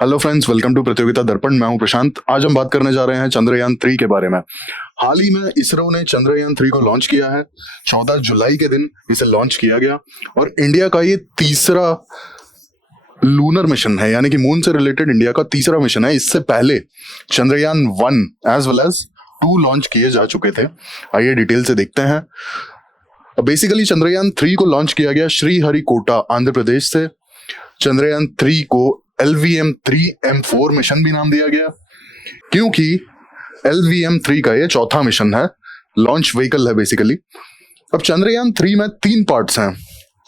Hello friends, welcome to प्रतियोगिता दर्पण। मैं हूं प्रशांत। आज हम बात करने जा रहे हैं चंद्रयान 3 के बारे में। हाल ही में इसरो ने चंद्रयान 3 को लॉन्च किया है। 14 जुलाई के दिन इसे लॉन्च किया गया और इंडिया का ये तीसरा लूनर मिशन है, यानी कि मून से रिलेटेड इंडिया का तीसरा मिशन है। इससे पहले Chandrayaan 1 as well as 2 launch किए जा चुके थे। आइए डिटेल से देखते हैं। बेसिकली चंद्रयान 3 को लॉन्च किया गया श्रीहरिकोटा आंध्र प्रदेश से। चंद्रयान 3 को LVM-3M4 मिशन भी नाम दिया गया, क्योंकि LVM-3 का ये चौथा मिशन है, लॉन्च व्हीकल है बेसिकली। अब चंद्रयान 3 में 3 पार्ट्स हैं।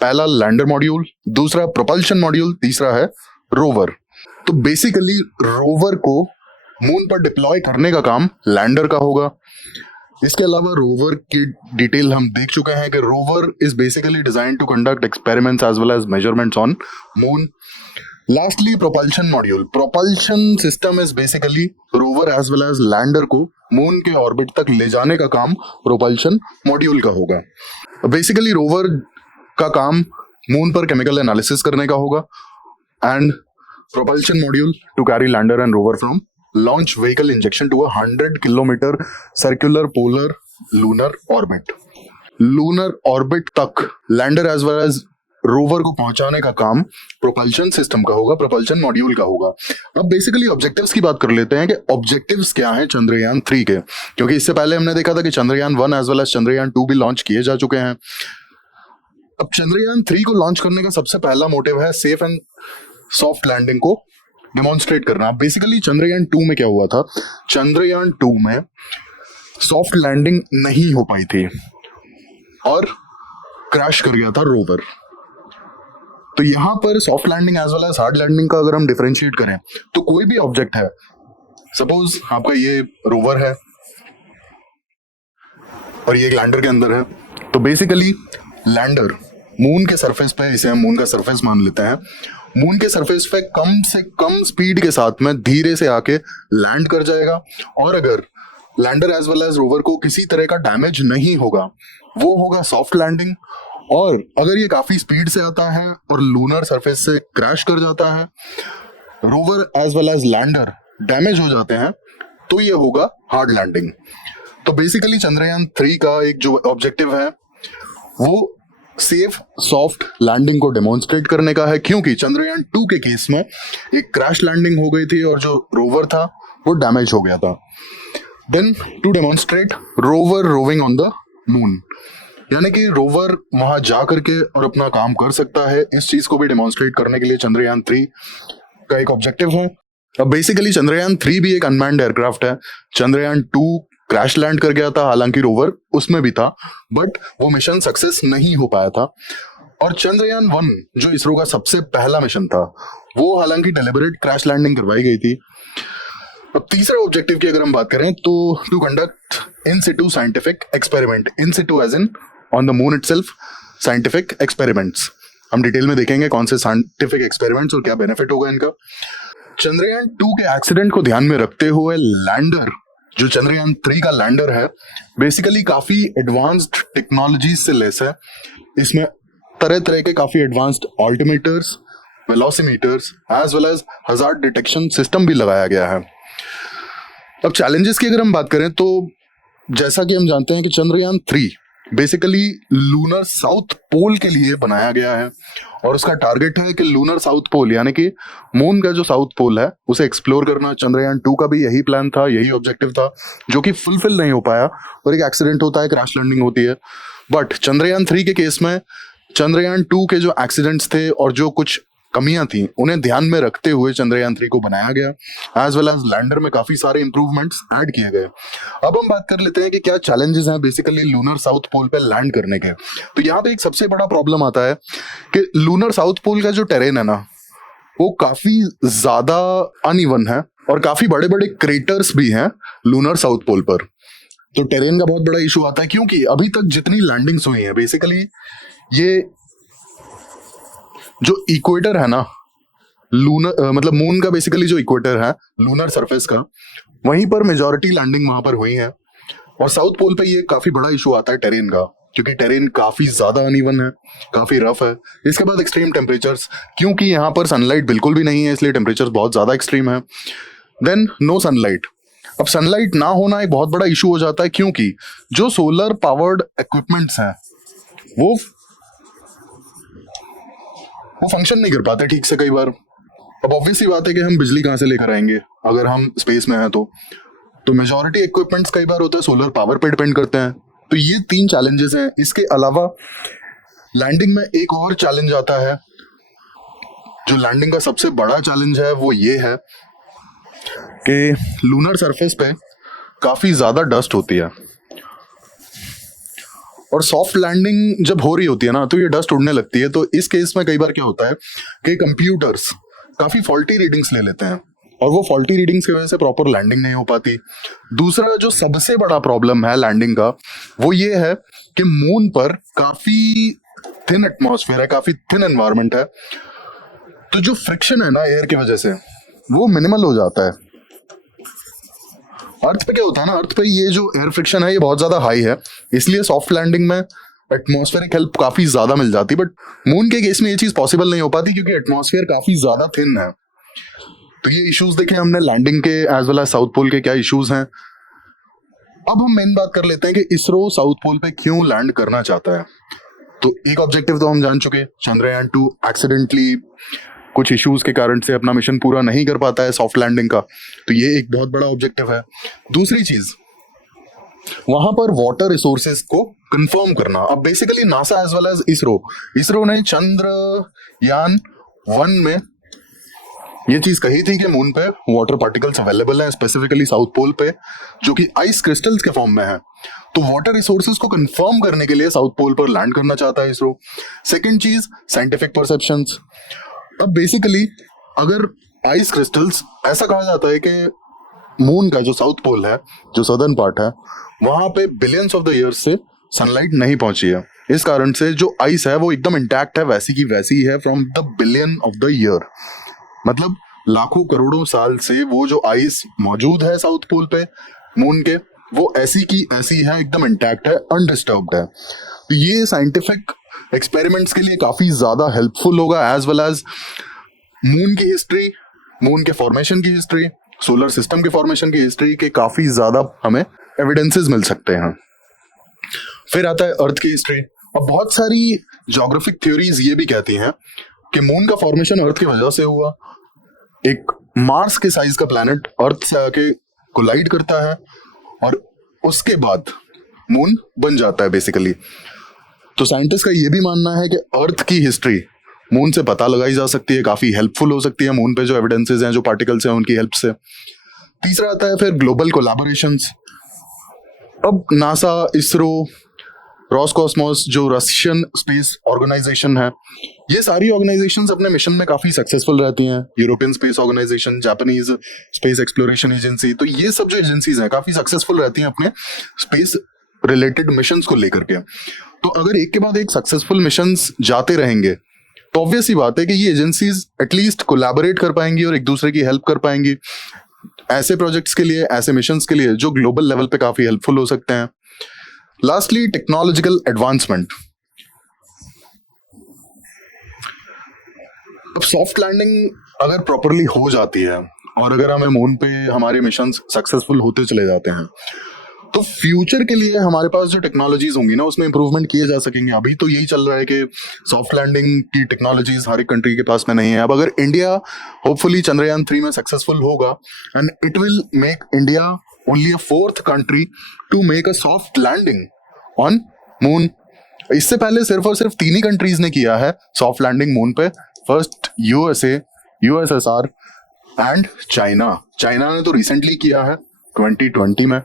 पहला लैंडर मॉड्यूल, दूसरा प्रोपल्शन मॉड्यूल, तीसरा है रोवर। तो बेसिकली रोवर को मून पर डिप्लॉय करने का काम लैंडर का होगा। इसके अलावा रोवर की डिटेल हम देख चुके हैं कि rover is basically design to conduct experiments as well as measurements on moon. Lastly propulsion module. Propulsion system is basically rover as well as lander को मून के ऑर्बिट तक ले जाने का काम प्रोपल्शन मॉड्यूल का होगा। बेसिकली रोवर का काम मून पर केमिकल एनालिसिस करने का होगा and propulsion module to carry lander and rover from launch vehicle injection to 100 kilometre circular polar lunar orbit. Lunar orbit तक lander as well as rover को पहुंचाने का काम प्रोपल्शन सिस्टम का होगा, प्रोपल्शन मॉड्यूल का होगा। अब बेसिकली ऑब्जेक्टिव्स की बात कर लेते हैं कि ऑब्जेक्टिव्स क्या हैं चंद्रयान 3 के, क्योंकि इससे पहले हमने देखा था कि Chandrayaan 1 as well as Chandrayaan 2 भी लॉन्च किए जा चुके हैं। अब चंद्रयान 3 को लॉन्च करने का सबसे पहला मोटिव है सेफ एंड सॉफ्ट लैंडिंग को डेमोन्स्ट्रेट करना। बेसिकली चंद्रयान 2 में क्या हुआ था, चंद्रयान 2 में सॉफ्ट लैंडिंग नहीं हो पाई थी और क्रैश कर गया था रोवर। तो यहां पर soft landing as well as hard landing का अगर हम डिफरेंशिएट करें तो कोई भी ऑब्जेक्ट है, सपोज आपका ये रोवर है और ये एक लैंडर के अंदर है, तो बेसिकली लैंडर मून के सरफेस पे, इसे हम मून का सरफेस मान लेते हैं, मून के सरफेस पे कम से कम स्पीड के साथ में धीरे से आके लैंड कर जाएगा और अगर lander as well as rover को किसी तरह का डैमेज नहीं होगा वो होगा सॉफ्ट लैंडिंग। और अगर ये काफी स्पीड से आता है और लूनर सरफेस से क्रैश कर जाता है, rover as well as lander damage हो जाते हैं, तो ये होगा हार्ड लैंडिंग। तो बेसिकली चंद्रयान 3 का एक जो ऑब्जेक्टिव है वो सेफ सॉफ्ट लैंडिंग को डेमोन्स्ट्रेट करने का है, क्योंकि चंद्रयान 2 के केस में एक क्रैश लैंडिंग हो गई थी और जो रोवर था वो डैमेज हो गया था। Then to demonstrate rover roving on the moon, यानी कि रोवर वहां जा करके और अपना काम कर सकता है, इस चीज को भी डेमोन्स्ट्रेट करने के लिए चंद्रयान 3 का एक ऑब्जेक्टिव है। अब बेसिकली चंद्रयान 3 भी एक अनमैन्ड एयरक्राफ्ट है। चंद्रयान 2 क्रैश लैंड कर गया था, हालांकि रोवर उसमें भी था, बट वो मिशन सक्सेस नहीं हो पाया था। और चंद्रयान 1 जो इसरो का सबसे पहला मिशन था, वो हालांकि डेलिबरेट क्रैश लैंडिंग करवाई गई थी। अब तीसरा ऑब्जेक्टिव की अगर हम बात करें तो to conduct in situ scientific experiment, in situ as in on the moon itself scientific experiments. हम डिटेल में देखेंगे कौन से साइंटिफिक एक्सपेरिमेंट्स और क्या बेनिफिट होगा इनका। चंद्रयान 2 के एक्सीडेंट को ध्यान में रखते हुए लैंडर, जो चंद्रयान 3 का लैंडर है, बेसिकली काफी एडवांस्ड टेक्नोलॉजी से लेस है। इसमें तरह तरह के काफी advanced altimeters, velocimeters as well as hazard detection system भी लगाया गया है। अब चैलेंजेस की अगर हम बात करें तो जैसा कि हम जानते हैं कि Chandrayaan 3 basically lunar south pole के लिए बनाया गया है और उसका टारगेट है कि लूनर साउथ पोल, यानी कि मून का जो साउथ पोल है, उसे एक्सप्लोर करना। चंद्रयान 2 का भी यही प्लान था, यही ऑब्जेक्टिव था, जो कि फुलफिल नहीं हो पाया और एक एक्सीडेंट होता है, क्रैश लैंडिंग होती है। बट चंद्रयान 3 के केस में चंद्रयान 2 के जो एक्सीडेंट्स थे और जो कुछ कमियां थी उन्हें ध्यान में रखते हुए चंद्रयान 3 को बनाया गया। एज वेल एज लैंडर में काफी सारे इंप्रूवमेंट्स ऐड किए गए। अब हम बात कर लेते हैं कि क्या चैलेंजेस हैं बेसिकली लूनर साउथ पोल पे लैंड करने के। तो यहाँ पे एक सबसे बड़ा प्रॉब्लम आता है कि लूनर साउथ पोल का जो टेरेन है ना, वो काफी ज्यादा अनइवन है और काफी बड़े बड़े क्रेटर्स भी हैं लूनर साउथ पोल पर। तो टेरेन का बहुत बड़ा इशू आता है, क्योंकि अभी तक जितनी लैंडिंग्स हुई हैं बेसिकली ये जो इक्वेटर है ना, लूनर मतलब मून का बेसिकली जो इक्वेटर है लूनर सरफेस का, वहीं पर मेजॉरिटी लैंडिंग वहां पर हुई है और साउथ पोल पे ये काफी बड़ा इशू आता है टेरेन का। क्योंकि टेरेन काफी ज्यादा अनइवन है, काफी रफ है। इसके बाद एक्सट्रीम टेम्परेचर्स, क्योंकि यहाँ पर सनलाइट बिल्कुल भी नहीं है इसलिए टेम्परेचर बहुत ज्यादा एक्सट्रीम है। Then no sunlight. अब सनलाइट ना होना एक बहुत बड़ा इशू हो जाता है, क्योंकि जो सोलर पावर्ड इक्विपमेंट्स हैं वो फंक्शन नहीं कर पाते ठीक से कई बार। अब ऑब्वियसली बात है कि हम बिजली कहाँ से लेकर आएंगे अगर हम स्पेस में हैं तो मेजॉरिटी इक्विपमेंट्स कई बार होता है सोलर पावर पे डिपेंड करते हैं। तो ये 3 चैलेंजेस हैं। इसके अलावा लैंडिंग में एक और चैलेंज आता है। जो लैंडिंग का सबसे बड़ा चैलेंज है वो ये है कि लूनर सरफेस पे काफी ज्यादा डस्ट होती है, और सॉफ्ट लैंडिंग जब हो रही होती है ना तो ये डस्ट उड़ने लगती है। तो इस केस में कई बार क्या होता है कि कंप्यूटर्स काफी फॉल्टी रीडिंग्स ले लेते हैं, और वो फॉल्टी रीडिंग्स की वजह से प्रॉपर लैंडिंग नहीं हो पाती। दूसरा जो सबसे बड़ा प्रॉब्लम है लैंडिंग का वो ये है कि मून पर काफी थिन एटमॉस्फेयर है, काफी थिन एनवायरनमेंट है, तो जो फ्रिक्शन है ना एयर की वजह से वो मिनिमल हो जाता है। अर्थ पे क्या होता है ना, अर्थ पे ये जो एयर फ्रिक्शन है ये बहुत ज्यादा हाई है, इसलिए सॉफ्ट लैंडिंग में एटमॉस्फेरिक हेल्प काफी ज्यादा मिल जाती है। बट मून के केस में ये चीज पॉसिबल नहीं हो पाती क्योंकि एटमॉस्फेयर काफी ज्यादा थिन है। तो ये इश्यूज देखे हमने लैंडिंग के as well as south pole के क्या इश्यूज हैं। अब हम मेन बात कर लेते हैं कि इसरो साउथ पोल पे क्यों लैंड करना चाहता है। तो एक ऑब्जेक्टिव तो हम जान चुके, चंद्रयान 2 एक्सीडेंटली कुछ इश्यूज के कारण से अपना मिशन पूरा नहीं कर पाता है सॉफ्ट लैंडिंग का, तो ये एक बहुत बड़ा ऑब्जेक्टिव है। दूसरी चीज वहां पर वाटर रिसोर्सेज को कंफर्म करना। अब basically NASA as well as ISRO ने चंद्रयान 1 में ये चीज कही थी कि मून पे वाटर पार्टिकल्स अवेलेबल है, स्पेसिफिकली साउथ पोल पे, जो कि आइस क्रिस्टल्स के फॉर्म में है। तो वाटर रिसोर्सेज को कंफर्म करने के लिए साउथ पोल पर लैंड करना चाहता है इसरो। सेकंड चीज साइंटिफिक परसेप्शंस। अब बेसिकली अगर आइस क्रिस्टल्स, ऐसा कहा जाता है कि मून का जो साउथ पोल है, जो सदर्न पार्ट है, वहां पे बिलियंस ऑफ द ईयर्स से सनलाइट नहीं पहुंची है। इस कारण से जो आइस है वो एकदम इंटैक्ट है, वैसी की वैसी ही है from the billion of the year. मतलब लाखों करोड़ों साल से वो जो आइस मौजूद है साउथ पोल पे मून के, वो ऐसी की ऐसी है, एकदम इंटैक्ट है, अनडिस्टर्ब्ड है। तो ये साइंटिफिक एक्सपेरिमेंट्स के लिए काफी ज्यादा हेल्पफुल होगा, एज वेल एज मून की हिस्ट्री, मून के फॉर्मेशन की हिस्ट्री, सोलर सिस्टम के फॉर्मेशन की हिस्ट्री के काफी ज्यादा हमें एविडेंसेस मिल सकते हैं। फिर आता है अर्थ की हिस्ट्री। अब बहुत सारी ज्योग्राफिक थ्योरीज ये भी कहती हैं कि मून का फॉर्मेशन अर्थ की वजह से हुआ। एक मार्स के साइज का प्लैनेट अर्थ से आके कोलाइड करता है और उसके बाद मून बन जाता है बेसिकली। तो साइंटिस्ट का ये भी मानना है कि अर्थ की हिस्ट्री मून से पता लगाई जा सकती है, काफी हेल्पफुल हो सकती है मून पे जो एविडेंसेस हैं, जो पार्टिकल्स हैं, उनकी हेल्प से। तीसरा आता है फिर ग्लोबल कोलैबोरेशंस। अब नासा, इसरो, रॉसकॉस्मोस जो रशियन स्पेस ऑर्गेनाइजेशन है, ये सारी ऑर्गेनाइजेशंस अपने मिशन में काफी सक्सेसफुल रहती हैं। European Space Organisation, Japanese Space Exploration Agency, तो ये सब जो एजेंसीज हैं काफी सक्सेसफुल रहती हैं अपने स्पेस रिलेटेड मिशंस को लेकर के। तो अगर एक के बाद एक सक्सेसफुल मिशंस जाते रहेंगे तो ऑब्वियस ही बात है कि ये एजेंसीज एटलीस्ट कोलैबोरेट कर पाएंगी और एक दूसरे की हेल्प कर पाएंगी ऐसे प्रोजेक्ट्स के लिए, ऐसे मिशंस के लिए जो ग्लोबल लेवल पे काफी हेल्पफुल हो सकते हैं। Lastly technological advancement. अब सॉफ्ट लैंडिंग अगर प्रॉपरली हो जाती है और अगर हमें मून पे हमारे मिशंस सक्सेसफुल होते चले जाते हैं तो फ्यूचर के लिए हमारे पास जो टेक्नोलॉजीज होंगी ना उसमें इंप्रूवमेंट किए जा सकेंगे। अभी तो यही चल रहा है कि सॉफ्ट लैंडिंग की टेक्नोलॉजीज हर एक कंट्री के पास में नहीं है। अब अगर इंडिया होपफुली चंद्रयान 3 में सक्सेसफुल होगा and it will make India only a 4th country to make a soft landing on moon. इससे पहले सिर्फ और सिर्फ 3 ही कंट्रीज ने किया है सॉफ्ट लैंडिंग मून पे। First USA, USSR and China. China ने तो रिसेंटली किया है 2020 में।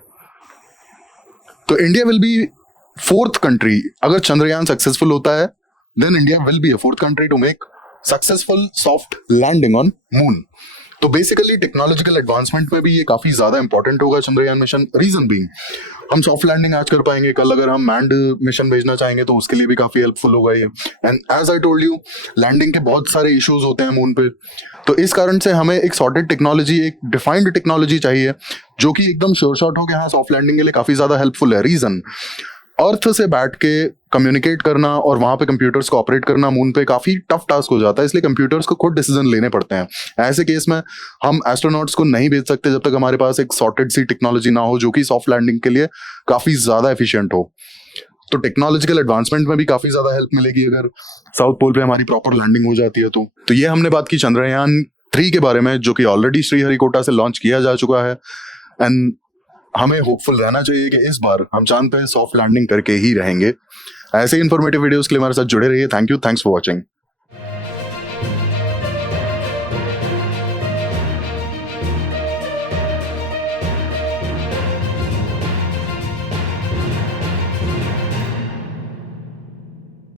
तो India will B 4th country. अगर चंद्रयान सक्सेसफुल होता है then India will be a 4th country to make successful soft landing on moon. तो बेसिकली टेक्नोलॉजिकल एडवांसमेंट में भी ये काफी ज्यादा इंपॉर्टेंट होगा चंद्रयान मिशन। रीजन बीइंग हम सॉफ्ट लैंडिंग आज कर पाएंगे, कल अगर हम मैंड मिशन भेजना चाहेंगे तो उसके लिए भी काफी हेल्पफुल होगा ये। And as I told you landing के बहुत सारे इश्यूज होते हैं मून पे, तो इस कारण से हमें एक सॉर्टेड टेक्नोलॉजी, एक डिफाइंड टेक्नोलॉजी चाहिए जो कि एकदम श्योर शॉट हो कि हाँ सॉफ्ट लैंडिंग के लिए काफी ज्यादा हेल्पफुल है। रीजन अर्थ से बैठ के कम्युनिकेट करना और वहां पे कंप्यूटर्स को ऑपरेट करना मून पे काफी टफ टास्क हो जाता है, इसलिए कंप्यूटर्स को खुद डिसीजन लेने पड़ते हैं। ऐसे केस में हम एस्ट्रोनॉट्स को नहीं भेज सकते जब तक हमारे पास एक सॉर्टेड सी टेक्नोलॉजी ना हो जो कि सॉफ्ट लैंडिंग के लिए काफी ज्यादा एफिशिएंट हो। तो टेक्नोलॉजिकल एडवांसमेंट में भी काफी ज्यादा हेल्प मिलेगी अगर साउथ पोल पे हमारी प्रॉपर लैंडिंग हो जाती है। तो ये हमने बात की चंद्रयान-3 के बारे में, जो कि ऑलरेडी श्रीहरिकोटा से लॉन्च किया जा चुका है। एंड हमें होपफुल रहना चाहिए कि इस बार हम चांद पे सॉफ्ट लैंडिंग करके ही रहेंगे। ऐसे इन्फॉर्मेटिव वीडियोस के लिए हमारे साथ जुड़े रहिए। Thank you, thanks for watching.